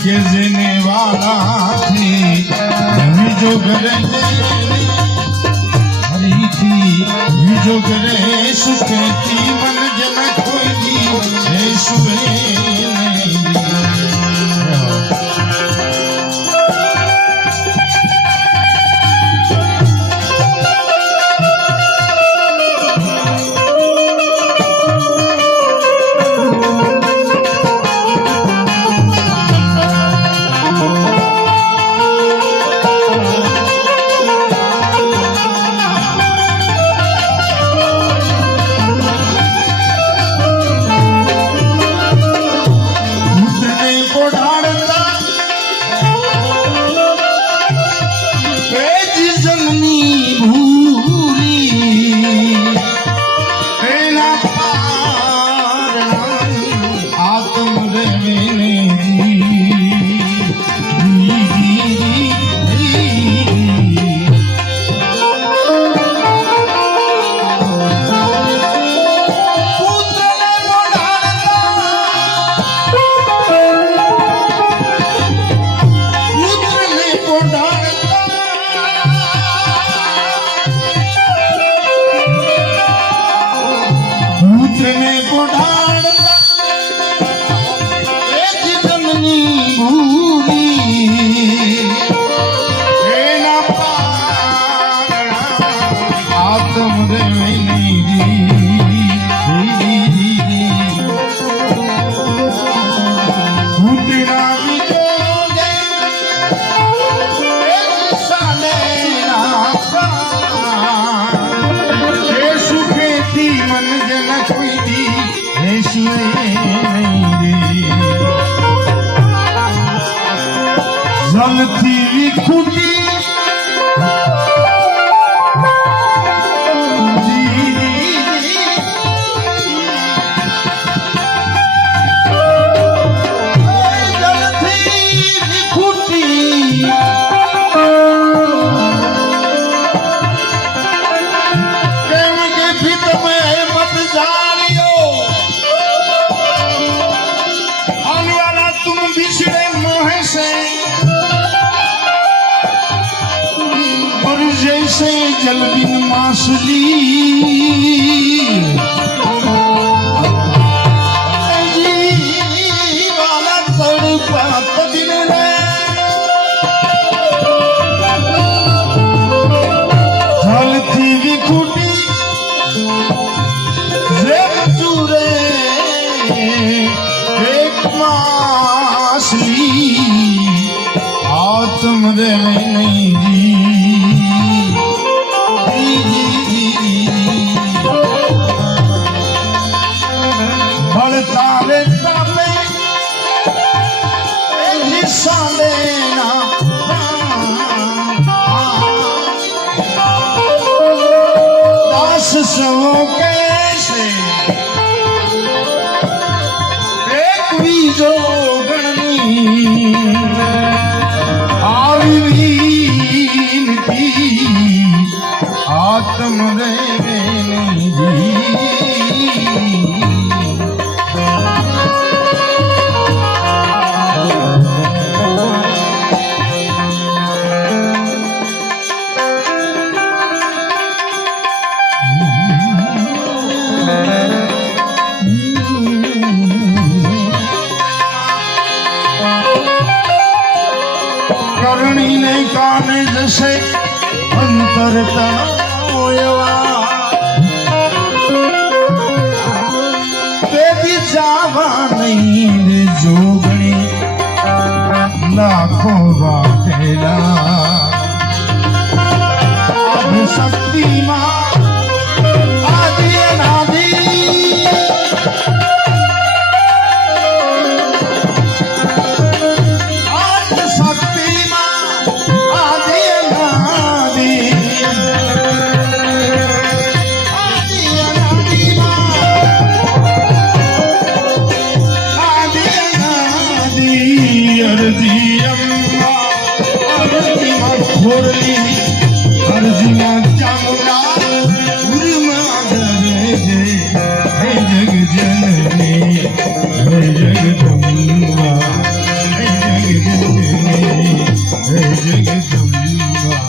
के जीने वाला थी जो करे हरी थी जो करे सुखती मन जन कोई थी सुबह जलती खुटी जल बिन मासली वाला तड़पात दिन जलती विखुटी चूरे एक मासली आत्म रे नहीं जी तारे ताले साले સવો કે છે એક બીજો ગણની આવી વિનતી આત્મ રે કરણીને કાને જશે અંતરતા તેથી જાવા નહીં રે જોગણી લાખો વાટેલા શક્તિમાં આદિ અનાદિ અરજીના ચામુંડા ઉર્મા ધરે છે હે જગ જનની હે જગદંબા હે જગ જનની હે જગદંબા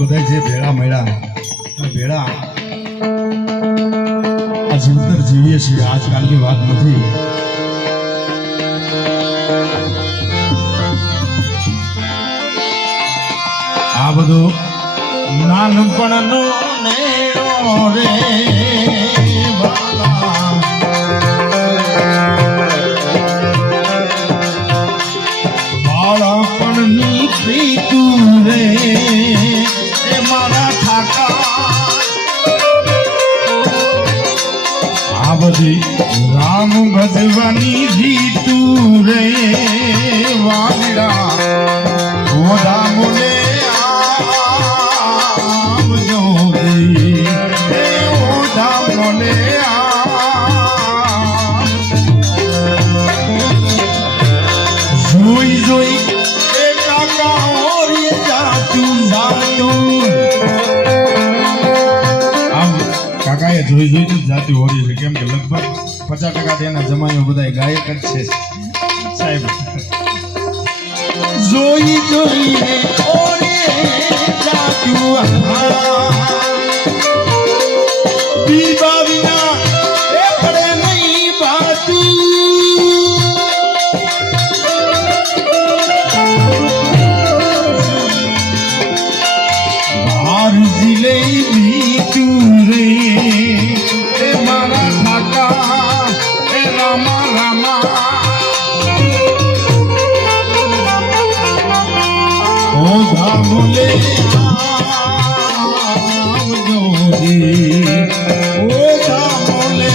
બધા જે ભેળા મળ્યા ભેળા આ જીવતર જીવીએ છીએ આજકાલની વાત નથી. આ બધું નાનપણનો નેડો રે બાળપણની પ્રીતું રે આ બધી રામ ભજવાની રીતું રે વાગડા ઓધા મુલે આવજો રે ઓધા મુલે જોઈ જોઈ એ કાકા ઓરી જાતું જાતું કાકાએ જોઈ જોઈને જ જાતિ હોરી છે કેમ કે લગભગ 50% તેના જમાઈઓ બધા ગાયક જ છે સાહેબ. જોઈ જોઈને ઓરે જાતું પીવા વિના એ પડે નહીં બાતું બાર જિલે બીતું રે બોલે આવજો રે ઓધા બોલે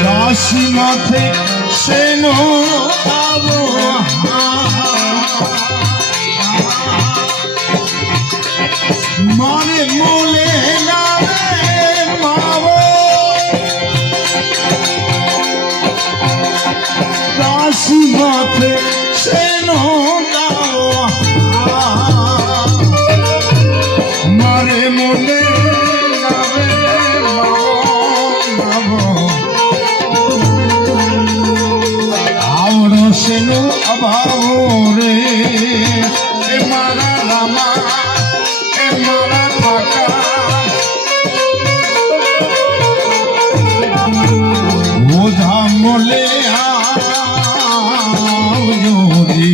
કાશી માથે શેનો આવો મારે મોલે ના માવો કાશી માથે શેનો દાવો મારે મોલે નાવે માવો આવડો શેનો અભાવો રે એ મારા રામા એ મારા ઠાકા ઓધા મોલે આવજો રે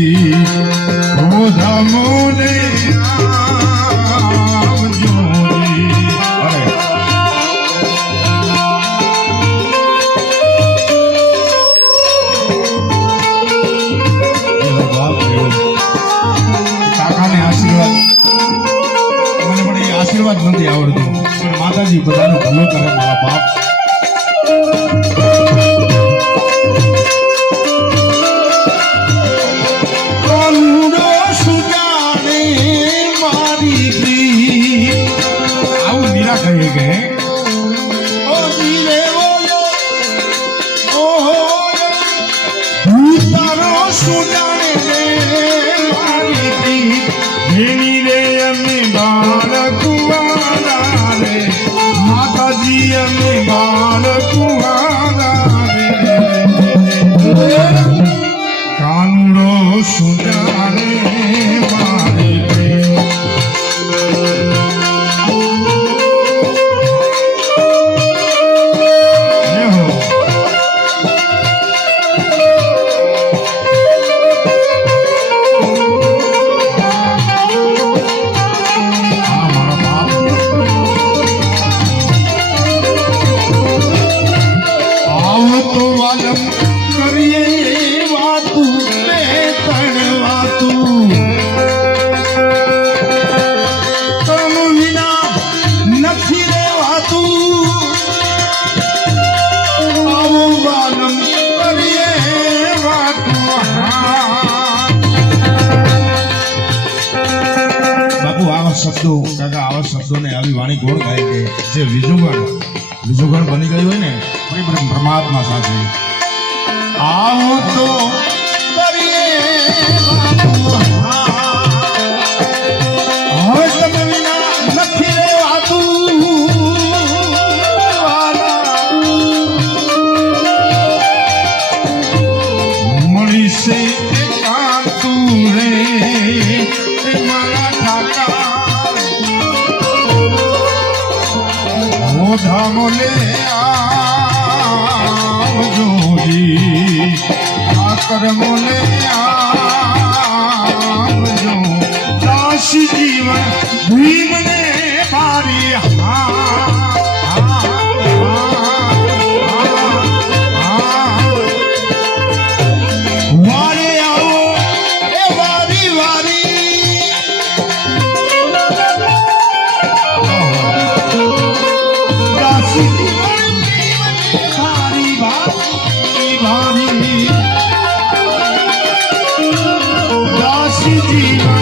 ઓધા મોલે આવજો રે. જ નથી આવડતું પણ માતાજી બધાનું ભલું કરે મારા બાપ આવું મીરા કહે કે શબ્દો કાકા આવા શબ્દોને આવી વાણી કોણ ગાય કે જે વિજુગણ બની ગયું હોય ને પરમાત્મા સાથે આવો તો હવે તમે વિના નથી રહેવાતું મળી છે એકાંતું રે મારા ઠાકા ધામોલે આવજોજી આ કરમોલે આવજો દાસ જીવન ભીમને પારી વારે આવો એ વારી વારી જીવન